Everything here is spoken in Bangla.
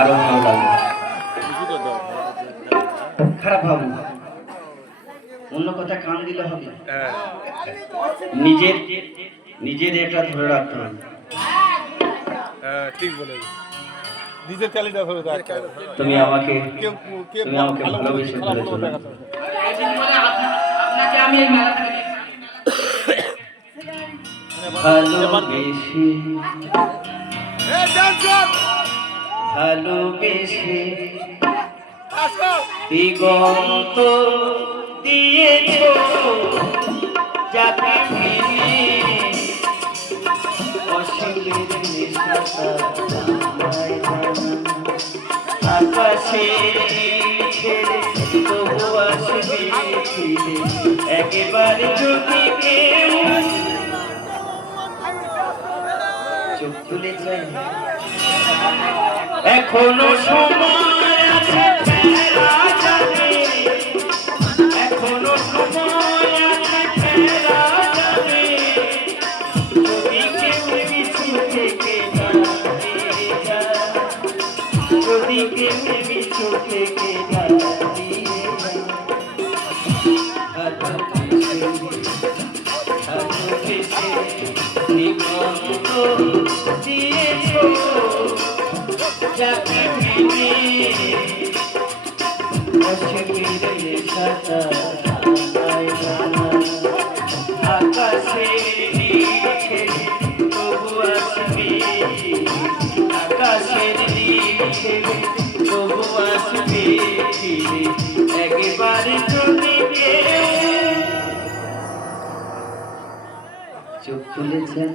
আরো ভালো লাগবে। খারাপ ভাবো, অন্য কথা কান দিলে হবে, নিজের নিজের এটা ধরে রাখতে হবে। ঠিক বলে নিজের ক্যালিটা ধরে রাখতে হবে। তুমি আমাকে ভালোবেসে ফেলেছো না? আপনাকে আমি এই মেলা থেকে ভালোবেসে ভালোবেসে দিগন্ত দিয়েছো যাকে মেনে অসীমের নেশাটা আমায় জানা। আকাশে ছেড়ে তবু আসবে ফিরে, একেবারে যদি কেউ চোখ তুলে যায়। এখনো সময় আছে ফেরা যাবে, এখনো সময় আছে ফেরা যাবে, যদি কেউ পিছু থেকে দাঁড়িয়ে যায়, যদি কেউ পিছু থেকে দাঁড়িয়ে যায়। ভালোবেসে নিবন্ধ দিয়েছো যাকে মেনে অসীমের নেশাটা আমায় জানা। আকাশে নিচে তবু আসবে, আকাশের নিচে তবু আসবে ফিরে, একেবারে যদি কেউ চোখ তুলেছেন।